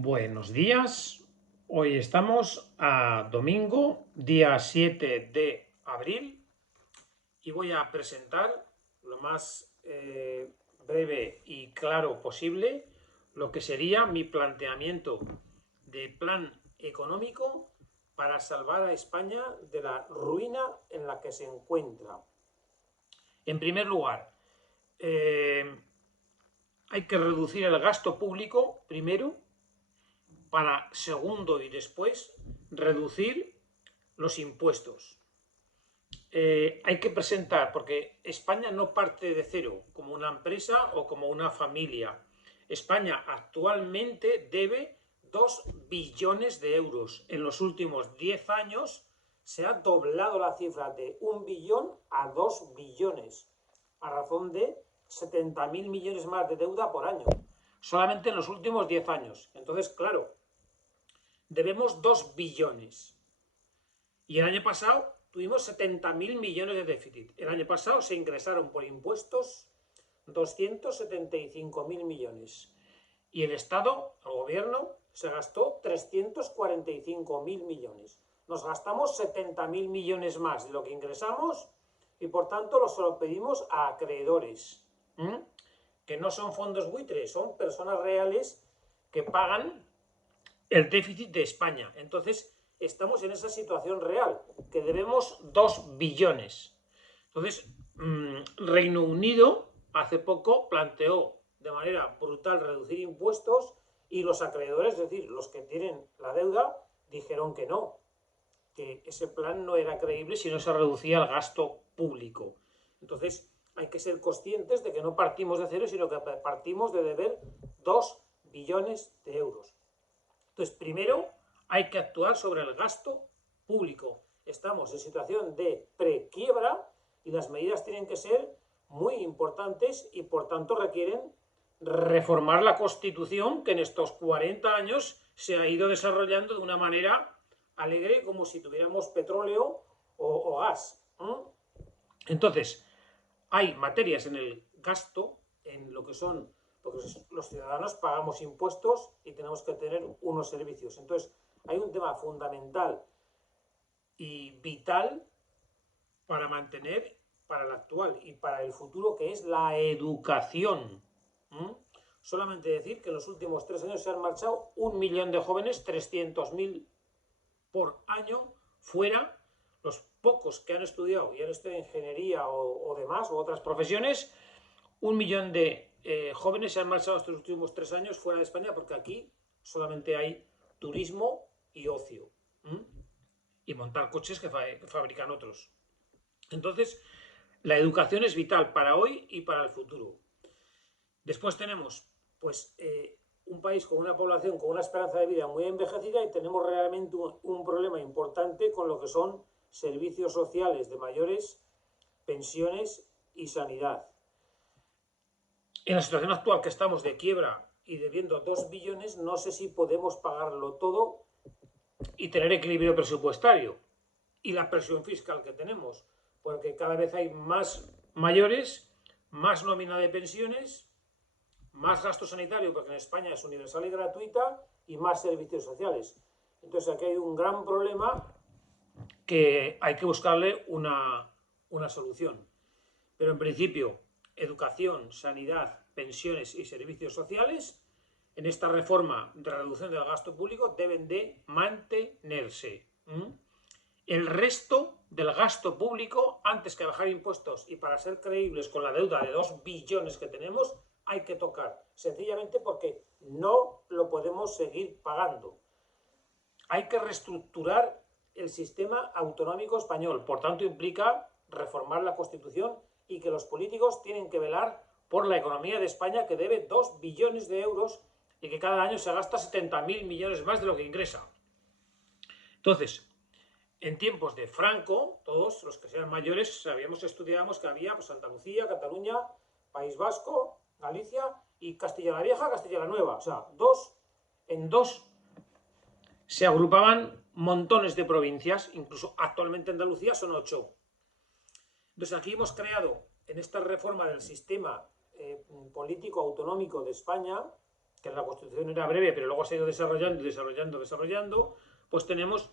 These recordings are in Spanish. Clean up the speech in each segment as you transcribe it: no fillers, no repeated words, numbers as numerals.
Buenos días, hoy estamos a domingo, día 7 de abril, y voy a presentar lo más breve y claro posible lo que sería mi planteamiento de plan económico para salvar a España de la ruina en la que se encuentra. En primer lugar, eh, hay que reducir el gasto público primero para segundo y después reducir los impuestos. Hay que presentar, porque España no parte de cero como una empresa o como una familia. España actualmente debe 2 billones de euros. En los últimos 10 años se ha doblado la cifra de 1 billón a 2 billones, a razón de 70.000 millones más de deuda por año, solamente en los últimos 10 años. Entonces, claro, debemos 2 billones. Y el año pasado tuvimos 70.000 millones de déficit. El año pasado se ingresaron por impuestos 275.000 millones. Y el Estado, el gobierno, se gastó 345.000 millones. Nos gastamos 70.000 millones más de lo que ingresamos y por tanto lo solo pedimos a acreedores. Que no son fondos buitres, son personas reales que pagan el déficit de España. Entonces, estamos en esa situación real, que debemos 2 billones. Entonces, Reino Unido hace poco planteó de manera brutal reducir impuestos y los acreedores, es decir, los que tienen la deuda, dijeron que no, que ese plan no era creíble si no se reducía el gasto público. Entonces, hay que ser conscientes de que no partimos de cero, sino que partimos de deber 2 billones de euros. Entonces, primero hay que actuar sobre el gasto público. Estamos en situación de prequiebra y las medidas tienen que ser muy importantes y por tanto requieren reformar la Constitución que en estos 40 años se ha ido desarrollando de una manera alegre como si tuviéramos petróleo o gas. Entonces, hay materias en el gasto, en lo que son, porque los ciudadanos pagamos impuestos y tenemos que tener unos servicios. Entonces, hay un tema fundamental y vital para mantener, para el actual y para el futuro, que es la educación. Solamente decir que en los últimos 3 años se han marchado 1 millón de jóvenes, 300.000 por año fuera. Los pocos que han estudiado y han estudiado ingeniería o demás, o otras profesiones, 1 millón de jóvenes se han marchado estos últimos 3 años fuera de España porque aquí solamente hay turismo y ocio. Y montar coches que fabrican otros. Entonces, la educación es vital para hoy y para el futuro. Después tenemos, pues, un país con una población con una esperanza de vida muy envejecida y tenemos realmente un problema importante con lo que son servicios sociales de mayores, pensiones y sanidad. En la situación actual que estamos de quiebra y debiendo 2 billones, no sé si podemos pagarlo todo y tener equilibrio presupuestario. Y la presión fiscal que tenemos, porque cada vez hay más mayores, más nómina de pensiones, más gasto sanitario, porque en España es universal y gratuita, y más servicios sociales. Entonces aquí hay un gran problema que hay que buscarle una solución. Pero en principio, educación, sanidad, pensiones y servicios sociales, en esta reforma de reducción del gasto público, deben de mantenerse. El resto del gasto público, antes que bajar impuestos y para ser creíbles con la deuda de 2 billones que tenemos, hay que tocar, sencillamente porque no lo podemos seguir pagando. Hay que reestructurar el sistema autonómico español, por tanto implica reformar la Constitución y que los políticos tienen que velar por la economía de España, que debe 2 billones de euros y que cada año se gasta 70.000 millones más de lo que ingresa. Entonces, en tiempos de Franco, todos los que sean mayores sabíamos, estudiábamos que había, pues, Andalucía, Cataluña, País Vasco, Galicia y Castilla la Vieja, Castilla la Nueva. O sea, en dos se agrupaban montones de provincias, incluso actualmente Andalucía son 8. Entonces aquí hemos creado, en esta reforma del sistema político autonómico de España, que en la Constitución era breve, pero luego se ha ido desarrollando, pues tenemos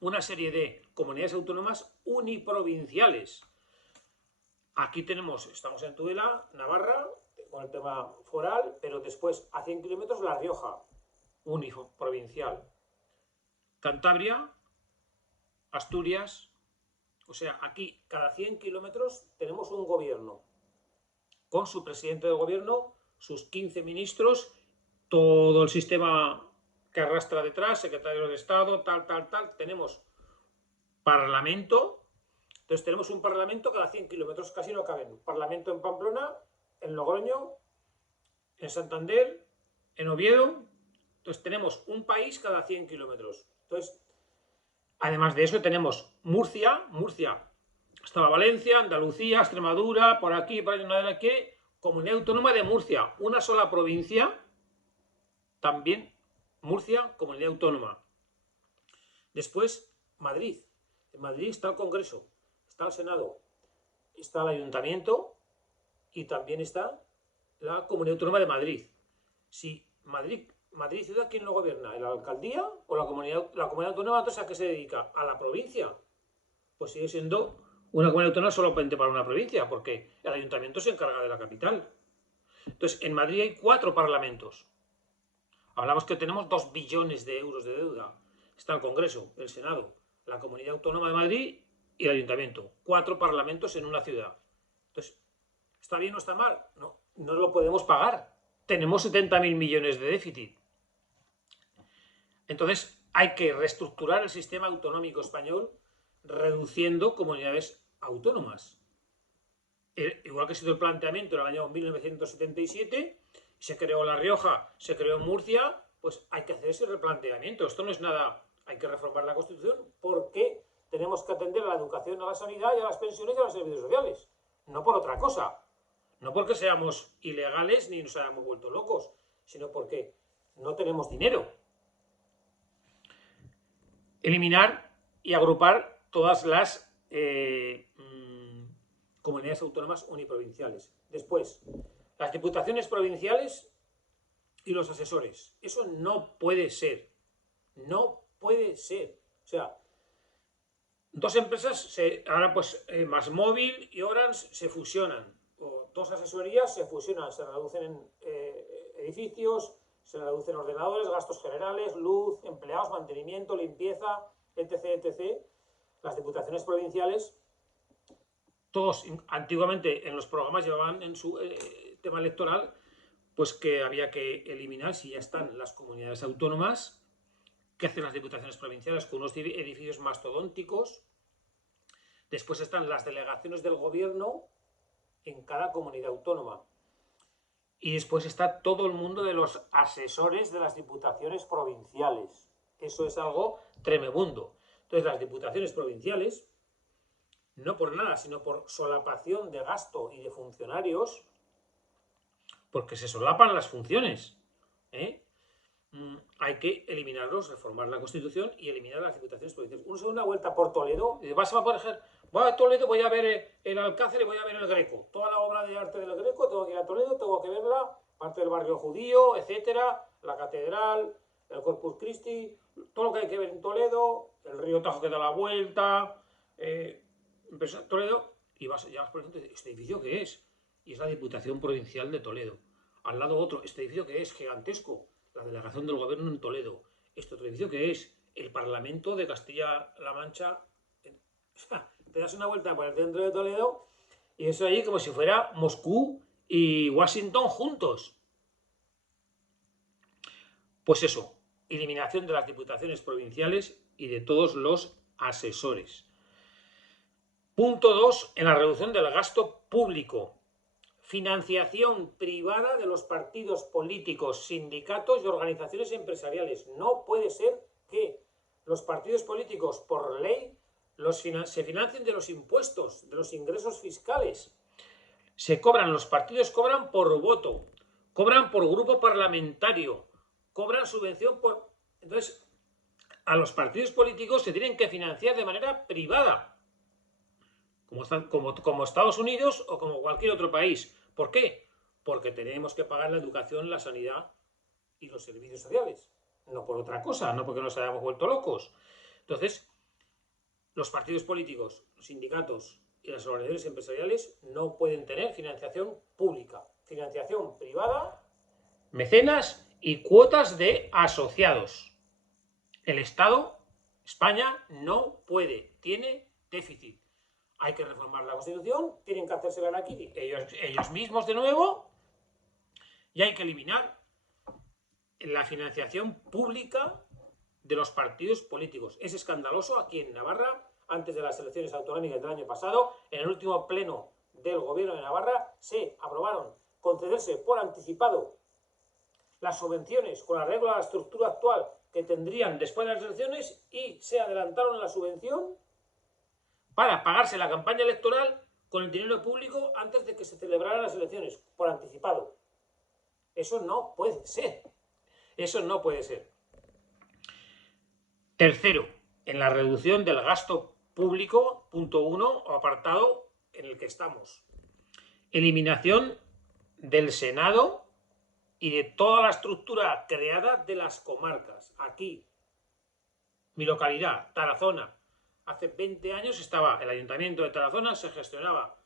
una serie de comunidades autónomas uniprovinciales. Aquí estamos en Tudela, Navarra, con el tema foral, pero después a 100 kilómetros La Rioja, uniprovincial. Cantabria, Asturias, o sea, aquí cada 100 kilómetros tenemos un gobierno, con su presidente del gobierno, sus 15 ministros, todo el sistema que arrastra detrás, secretario de Estado, tal. Tenemos parlamento, entonces tenemos un parlamento cada 100 kilómetros, casi no caben. Parlamento en Pamplona, en Logroño, en Santander, en Oviedo. Entonces tenemos un país cada 100 kilómetros. Entonces, además de eso tenemos Murcia, estaba Valencia, Andalucía, Extremadura, por aquí, Comunidad Autónoma de Murcia, una sola provincia, también Murcia, Comunidad Autónoma. Después, Madrid. En Madrid está el Congreso, está el Senado, está el Ayuntamiento y también está la Comunidad Autónoma de Madrid. Si Madrid ciudad, ¿quién lo gobierna? ¿La alcaldía o la comunidad autónoma? Entonces, ¿a qué se dedica? ¿A la provincia? Pues sigue siendo una comunidad autónoma solamente para una provincia, porque el ayuntamiento se encarga de la capital. Entonces, en Madrid hay 4 parlamentos. Hablamos que tenemos 2 billones de euros de deuda. Está el Congreso, el Senado, la Comunidad Autónoma de Madrid y el Ayuntamiento. 4 parlamentos en una ciudad. Entonces, ¿está bien o está mal? No lo podemos pagar. Tenemos 70.000 millones de déficit. Entonces, hay que reestructurar el sistema autonómico español reduciendo comunidades autónomas. Igual que ha sido el planteamiento en el año 1977, se creó La Rioja, se creó Murcia, pues hay que hacer ese replanteamiento. Esto no es nada, hay que reformar la Constitución porque tenemos que atender a la educación, a la sanidad y a las pensiones y a los servicios sociales. No por otra cosa. No porque seamos ilegales ni nos hayamos vuelto locos, sino porque no tenemos dinero. Eliminar y agrupar todas las comunidades autónomas uniprovinciales. Después, las diputaciones provinciales y los asesores. Eso no puede ser. No puede ser. O sea, 2 empresas, ahora pues MásMóvil y Orange se fusionan. O 2 asesorías se fusionan, se reducen en edificios, se reducen ordenadores, gastos generales, luz, empleados, mantenimiento, limpieza, etc. Las diputaciones provinciales, todos antiguamente en los programas llevaban en su tema electoral, pues que había que eliminar, si ya están las comunidades autónomas, que hacen las diputaciones provinciales con unos edificios mastodónticos. Después están las delegaciones del gobierno en cada comunidad autónoma. Y después está todo el mundo de los asesores de las diputaciones provinciales. Eso es algo tremebundo. Entonces, las diputaciones provinciales, no por nada, sino por solapación de gasto y de funcionarios, porque se solapan las funciones, hay que eliminarlos, reformar la Constitución y eliminar las diputaciones provinciales. Uno se da una vuelta por Toledo y vas a poner, voy a Toledo, voy a ver el Alcázar y voy a ver el Greco. Toda la obra de arte del Greco, tengo que ir a Toledo, tengo que verla, parte del barrio judío, etcétera, la catedral, el Corpus Christi, todo lo que hay que ver en Toledo, el río Tajo que da la vuelta, Toledo, y llegas por ejemplo, ¿este edificio qué es? Y es la Diputación Provincial de Toledo. Al lado otro, ¿este edificio qué es? Gigantesco. La delegación del gobierno en Toledo. ¿Este otro edificio qué es? El Parlamento de Castilla-La Mancha. O sea, te das una vuelta por el centro de Toledo y eso allí como si fuera Moscú y Washington juntos. Pues eso, eliminación de las diputaciones provinciales y de todos los asesores. Punto 2, en la reducción del gasto público. Financiación privada de los partidos políticos, sindicatos y organizaciones empresariales. No puede ser que los partidos políticos, por ley, se financien de los impuestos, de los ingresos fiscales. Los partidos cobran por voto, cobran por grupo parlamentario, cobran subvención por... Entonces, a los partidos políticos se tienen que financiar de manera privada, como Estados Unidos o como cualquier otro país. ¿Por qué? Porque tenemos que pagar la educación, la sanidad y los servicios sociales. No por otra cosa, no porque nos hayamos vuelto locos. Entonces, los partidos políticos, los sindicatos y las organizaciones empresariales no pueden tener financiación pública. Financiación privada, mecenas y cuotas de asociados. El Estado, España, no puede, tiene déficit. Hay que reformar la Constitución, tienen que hacérsela aquí ellos mismos de nuevo, y hay que eliminar la financiación pública de los partidos políticos. Es escandaloso aquí en Navarra, antes de las elecciones autonómicas del año pasado, en el último pleno del gobierno de Navarra, se aprobaron concederse por anticipado las subvenciones con arreglo a la estructura actual que tendrían después de las elecciones, y se adelantaron la subvención para pagarse la campaña electoral con el dinero público antes de que se celebraran las elecciones, por anticipado. Eso no puede ser. Eso no puede ser. Tercero, en la reducción del gasto público, punto 1, apartado en el que estamos. Eliminación del Senado y de toda la estructura creada de las comarcas. Aquí, mi localidad, Tarazona, hace 20 años estaba el Ayuntamiento de Tarazona, se gestionaba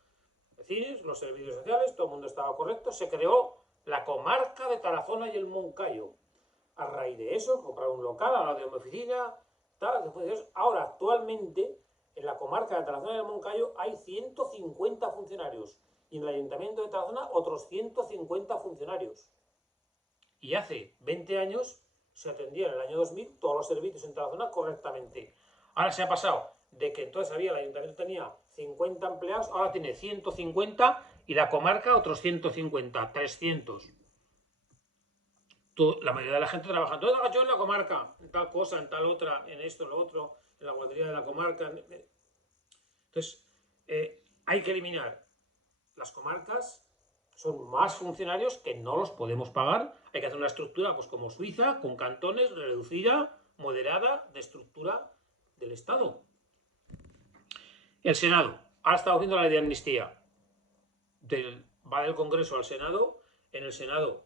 vecinos, los servicios sociales, todo el mundo estaba correcto, se creó la comarca de Tarazona y el Moncayo. A raíz de eso, compraron un local al lado de una oficina, tal, después de eso. Ahora, actualmente, en la comarca de Tarazona y el Moncayo hay 150 funcionarios, y en el Ayuntamiento de Tarazona otros 150 funcionarios. Y hace 20 años se atendían en el año 2000 todos los servicios en Tarazona correctamente. Ahora se ha pasado de que entonces el Ayuntamiento tenía 50 empleados, ahora tiene 150, y la comarca otros 150, 300. La mayoría de la gente trabaja. ¿Dónde hago yo? En la comarca, en tal cosa, en tal otra, en esto, en lo otro, en la guardería de la comarca. Entonces, hay que eliminar las comarcas. Son más funcionarios que no los podemos pagar. Hay que hacer una estructura, pues como Suiza, con cantones, reducida, moderada, de estructura del Estado. El Senado. Ahora estamos viendo la ley de amnistía. Va del Congreso al Senado. En el Senado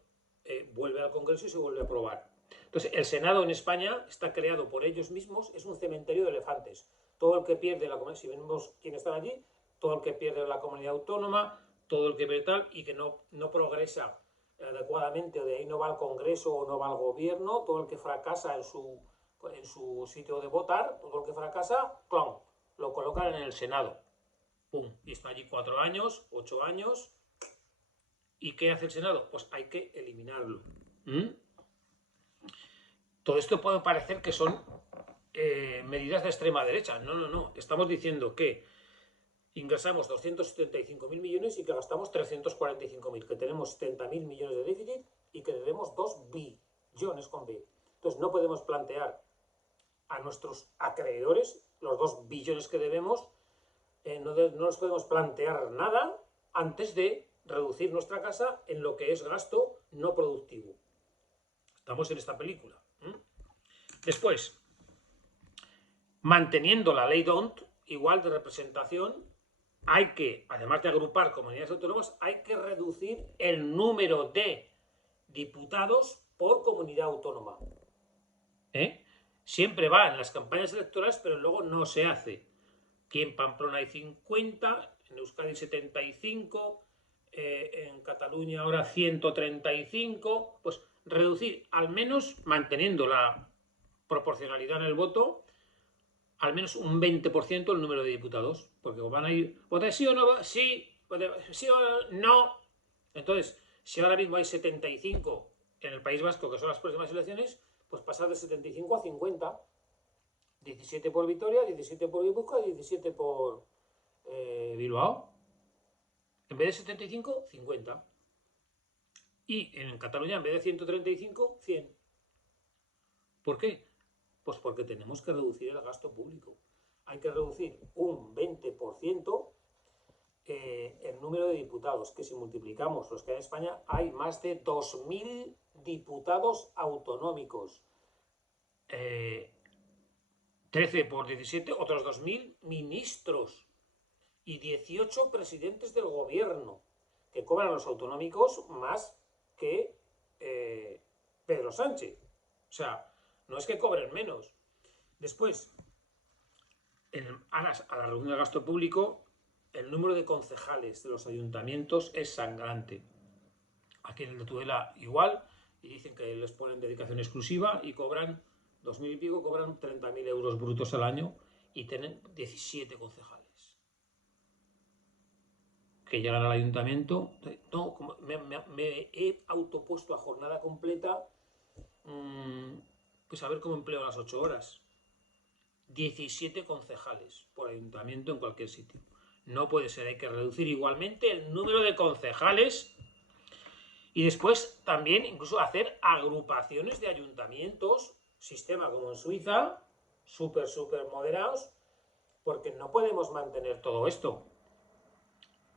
vuelve al Congreso y se vuelve a aprobar. Entonces, el Senado en España está creado por ellos mismos, es un cementerio de elefantes. Todo el que pierde la comunidad, si vemos quiénes están allí, todo el que pierde la comunidad autónoma, todo el que pierde tal, y que no progresa adecuadamente, o de ahí no va al Congreso o no va al gobierno, todo el que fracasa en su sitio de votar, todo el que fracasa, ¡clon!, lo colocan en el Senado. ¡Pum! Y está allí 4 años, 8 años. ¿Y qué hace el Senado? Pues hay que eliminarlo. Todo esto puede parecer que son medidas de extrema derecha. No, no, no. Estamos diciendo que ingresamos 275.000 millones y que gastamos 345.000, que tenemos 70.000 millones de déficit y que debemos 2 billones con B. Entonces no podemos plantear a nuestros acreedores los 2 billones que debemos, no nos podemos plantear nada antes de reducir nuestra casa en lo que es gasto no productivo. Estamos en esta película. Después, manteniendo la ley DONT, igual de representación, hay que, además de agrupar comunidades autónomas, hay que reducir el número de diputados por comunidad autónoma. Siempre va en las campañas electorales, pero luego no se hace. Aquí en Pamplona hay 50, en Euskadi 75, en Cataluña ahora 135, pues reducir, al menos manteniendo la proporcionalidad en el voto, al menos un 20% el número de diputados, porque van a ir, ¿votáis sí o no? Sí, sí o no. Entonces, si ahora mismo hay 75 en el País Vasco, que son las próximas elecciones, pues pasar de 75 a 50. 17 por Vitoria, 17 por Guipúzcoa y 17 por Bilbao. En vez de 75, 50. Y en Cataluña, en vez de 135, 100. ¿Por qué? Pues porque tenemos que reducir el gasto público. Hay que reducir un 20% el número de diputados, que si multiplicamos los que hay en España, hay más de 2.000 diputados autonómicos. 13 por 17, otros 2.000 ministros y 18 presidentes del gobierno, que cobran los autonómicos más que Pedro Sánchez. O sea, no es que cobren menos. Después, a la reducción del gasto público, el número de concejales de los ayuntamientos es sangrante. Aquí en el de Tudela igual, y dicen que les ponen dedicación exclusiva y cobran 2.000 y pico, cobran 30.000 euros brutos al año y tienen 17 concejales que llegan al ayuntamiento. No, me he autopuesto a jornada completa, pues a ver cómo empleo las 8 horas. 17 concejales por ayuntamiento en cualquier sitio. No puede ser, hay que reducir igualmente el número de concejales y después también incluso hacer agrupaciones de ayuntamientos, sistema como en Suiza, súper moderados, porque no podemos mantener todo esto.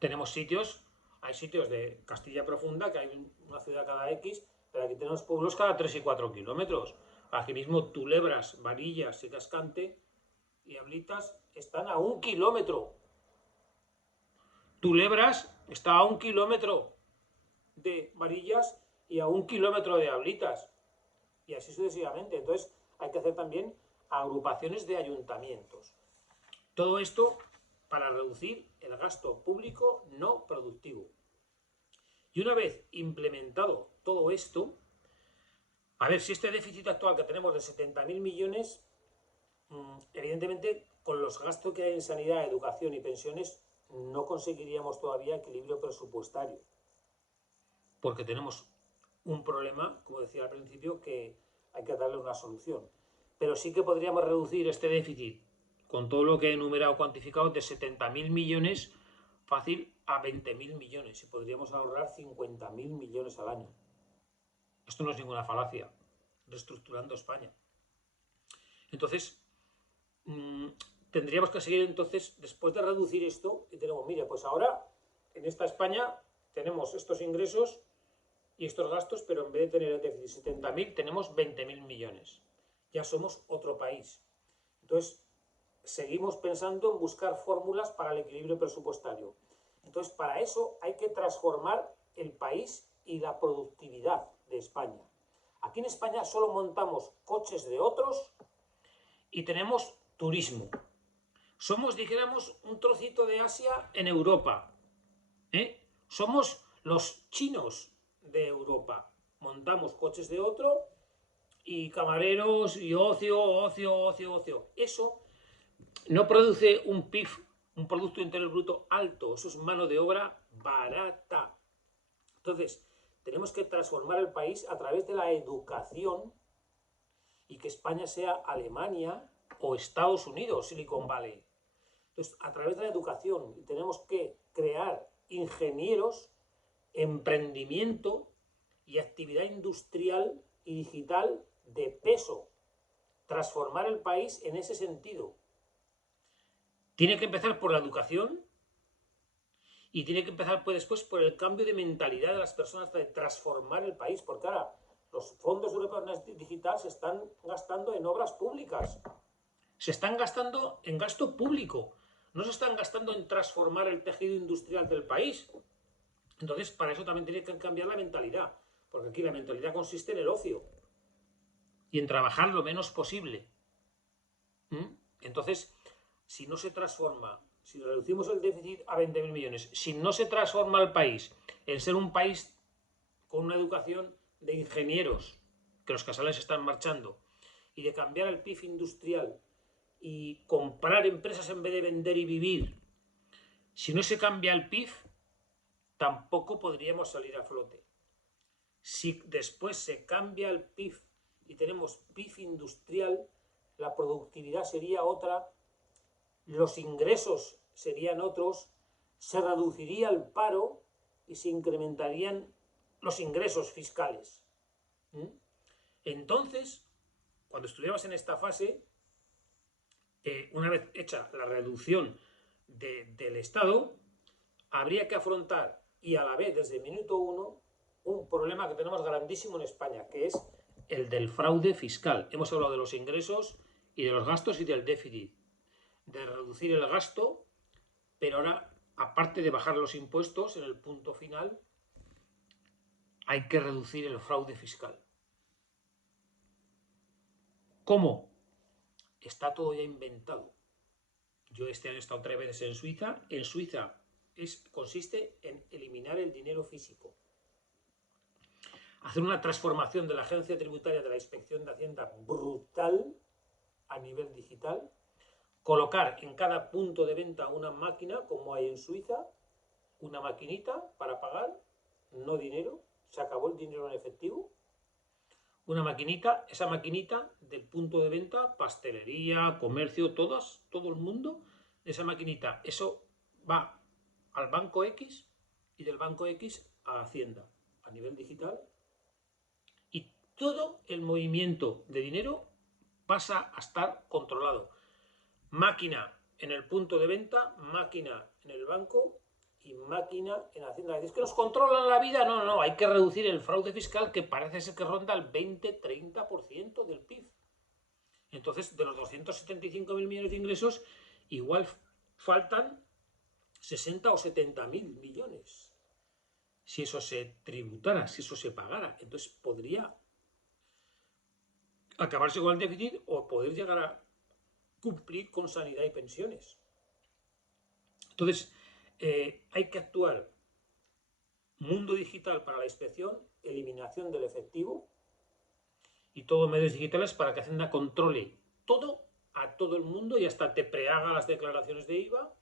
Tenemos sitios, hay sitios de Castilla Profunda, que hay una ciudad cada X, pero aquí tenemos pueblos cada 3 y 4 kilómetros. Aquí mismo Tulebras, Varillas y Cascante y Ablitas están a 1 kilómetro. Tulebras está a 1 kilómetro de Varillas y a 1 kilómetro de Ablitas. Y así sucesivamente. Entonces hay que hacer también agrupaciones de ayuntamientos. Todo esto para reducir el gasto público no productivo. Y una vez implementado todo esto, a ver, si este déficit actual que tenemos de 70.000 millones, evidentemente con los gastos que hay en sanidad, educación y pensiones, no conseguiríamos todavía equilibrio presupuestario. Porque tenemos un problema, como decía al principio, que hay que darle una solución. Pero sí que podríamos reducir este déficit con todo lo que he enumerado cuantificado de 70.000 millones fácil a 20.000 millones y podríamos ahorrar 50.000 millones al año. Esto no es ninguna falacia, reestructurando España. Entonces, tendríamos que seguir entonces, después de reducir esto, y tenemos, mire, pues ahora en esta España tenemos estos ingresos y estos gastos, pero en vez de tener el déficit 70.000, tenemos 20.000 millones. Ya somos otro país. Entonces, seguimos pensando en buscar fórmulas para el equilibrio presupuestario. Entonces, para eso hay que transformar el país y la productividad de España. Aquí en España solo montamos coches de otros y tenemos turismo. Somos, dijéramos, un trocito de Asia en Europa. Somos los chinos de Europa. Montamos coches de otro y camareros y ocio. Eso no produce un PIB, un Producto Interior Bruto alto. Eso es mano de obra barata. Entonces, tenemos que transformar el país a través de la educación y que España sea Alemania o Estados Unidos, Silicon Valley. Entonces, a través de la educación tenemos que crear ingenieros, emprendimiento y actividad industrial y digital de peso. Transformar el país en ese sentido. Tiene que empezar por la educación y tiene que empezar pues, después por el cambio de mentalidad de las personas, de transformar el país, porque ahora los fondos europeos digital se están gastando en obras públicas. Se están gastando en gasto público. No se están gastando en transformar el tejido industrial del país. Entonces, para eso también tiene que cambiar la mentalidad, porque aquí la mentalidad consiste en el ocio y en trabajar lo menos posible. Entonces, si no se transforma, si reducimos el déficit a 20.000 millones, si no se transforma el país en ser un país con una educación de ingenieros, que los casales están marchando, y de cambiar el PIB industrial y comprar empresas en vez de vender y vivir, si no se cambia el PIB, tampoco podríamos salir a flote. Si después se cambia el PIB y tenemos PIB industrial, la productividad sería otra, los ingresos serían otros, se reduciría el paro y se incrementarían los ingresos fiscales. Entonces, cuando estuviéramos en esta fase, una vez hecha la reducción del Estado, habría que afrontar y a la vez desde el minuto uno un problema que tenemos grandísimo en España, que es el del fraude fiscal. Hemos hablado de los ingresos y de los gastos y del déficit, de reducir el gasto, pero ahora, aparte de bajar los impuestos en el punto final, hay que reducir el fraude fiscal. ¿Cómo? Está todo ya inventado. Yo este año he estado 3 veces en Suiza. En Suiza consiste en eliminar el dinero físico. Hacer una transformación de la agencia tributaria de la Inspección de Hacienda brutal a nivel digital. Colocar en cada punto de venta una máquina, como hay en Suiza, una maquinita para pagar, no dinero, se acabó el dinero en efectivo. Una maquinita, esa maquinita del punto de venta, pastelería, comercio, todo el mundo, esa maquinita, eso va al banco X y del banco X a Hacienda a nivel digital, y todo el movimiento de dinero pasa a estar controlado. Máquina en el punto de venta, máquina en el banco y máquina en Hacienda. ¿Es que nos controlan la vida? No, no, hay que reducir el fraude fiscal, que parece ser que ronda el 20-30% del PIB. Entonces, de los 275.000 millones de ingresos, igual faltan 60 o 70.000 millones. Si eso se tributara, si eso se pagara, entonces podría acabarse con el déficit o poder llegar a cumplir con sanidad y pensiones. Entonces, hay que actuar. Mundo digital para la inspección, eliminación del efectivo y todo medios digitales para que Hacienda controle todo a todo el mundo y hasta te prehaga las declaraciones de IVA,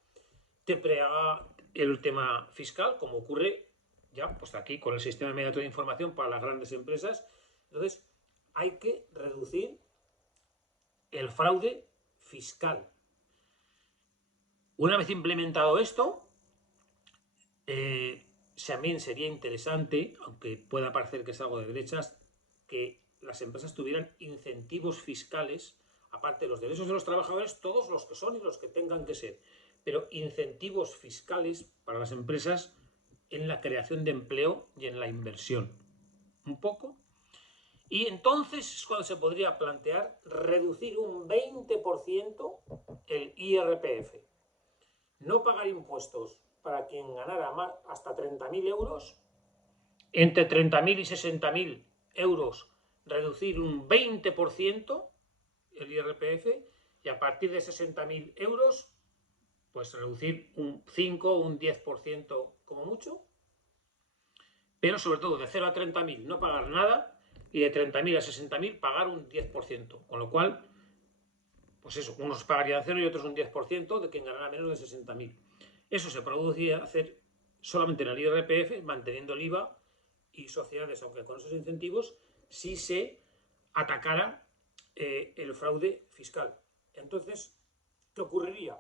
te prehaga el tema fiscal, como ocurre ya pues aquí con el sistema inmediato de información para las grandes empresas. Entonces, hay que reducir el fraude fiscal. Una vez implementado esto, también sería interesante, aunque pueda parecer que es algo de derechas, que las empresas tuvieran incentivos fiscales, aparte de los derechos de los trabajadores, todos los que son y los que tengan que ser, pero incentivos fiscales para las empresas en la creación de empleo y en la inversión. Un poco. Y entonces es cuando se podría plantear reducir un 20% el IRPF. No pagar impuestos para quien ganara más hasta 30.000 euros, entre 30.000 y 60.000 euros reducir un 20% el IRPF, y a partir de 60.000 euros pues reducir un 5 o un 10% como mucho, pero sobre todo de 0 a 30.000 no pagar nada y de 30.000 a 60.000 pagar un 10%, con lo cual pues eso, unos pagarían 0 y otros un 10% de quien ganara menos de 60.000. Eso se produciría hacer solamente en el IRPF, manteniendo el IVA y sociedades, aunque con esos incentivos, si se atacara el fraude fiscal. Entonces, ¿qué ocurriría?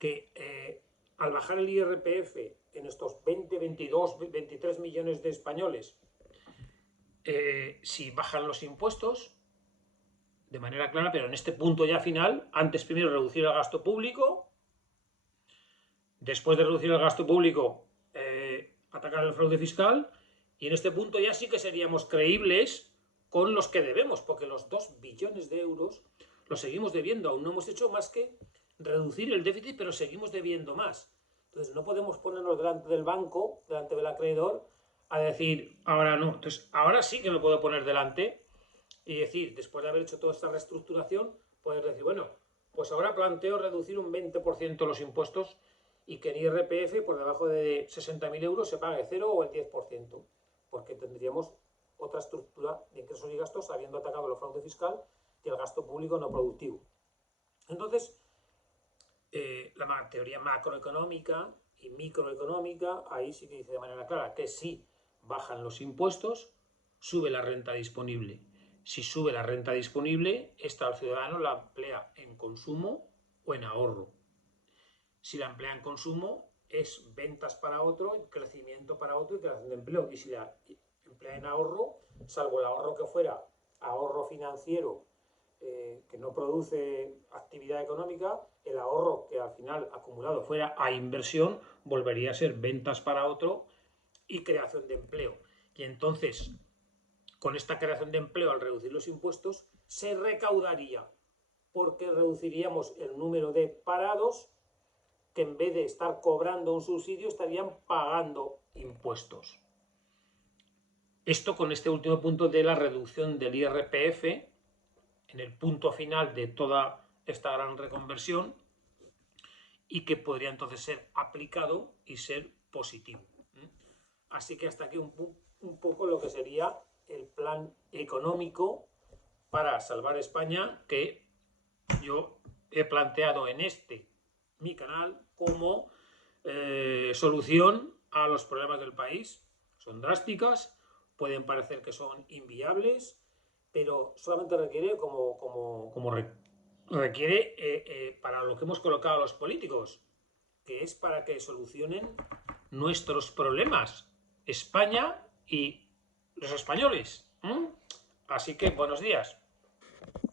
Que al bajar el IRPF en estos 20, 22, 23 millones de españoles, si bajan los impuestos de manera clara, pero en este punto ya final, antes primero reducir el gasto público, después de reducir el gasto público, atacar el fraude fiscal, y en este punto ya sí que seríamos creíbles con los que debemos, porque los 2 billones de euros los seguimos debiendo, aún no hemos hecho más que reducir el déficit, pero seguimos debiendo más. Entonces no podemos ponernos delante del banco, delante del acreedor, a decir, ahora no. Entonces ahora sí que me puedo poner delante y decir, después de haber hecho toda esta reestructuración, poder decir, bueno, pues ahora planteo reducir un 20% los impuestos y que en IRPF por debajo de 60.000 euros se pague 0 o el 10%, porque tendríamos otra estructura de ingresos y gastos habiendo atacado el fraude fiscal y el gasto público no productivo. Entonces, la teoría macroeconómica y microeconómica, ahí sí que dice de manera clara que si bajan los impuestos, sube la renta disponible. Si sube la renta disponible, esta al ciudadano la emplea en consumo o en ahorro. Si la emplea en consumo, es ventas para otro, crecimiento para otro y creación de empleo. Y si la emplea en ahorro, salvo el ahorro que fuera ahorro financiero, que no produce actividad económica, el ahorro que al final acumulado fuera a inversión, volvería a ser ventas para otro y creación de empleo. Y entonces, con esta creación de empleo, al reducir los impuestos, se recaudaría, porque reduciríamos el número de parados que en vez de estar cobrando un subsidio estarían pagando impuestos. Esto con este último punto de la reducción del IRPF en el punto final de toda esta gran reconversión y que podría entonces ser aplicado y ser positivo. Así que hasta aquí un poco lo que sería el plan económico para salvar España, que yo he planteado en mi canal como solución a los problemas del país. Son drásticas, pueden parecer que son inviables, pero solamente requiere requiere para lo que hemos colocado a los políticos, que es para que solucionen nuestros problemas, España y los españoles. Así que buenos días.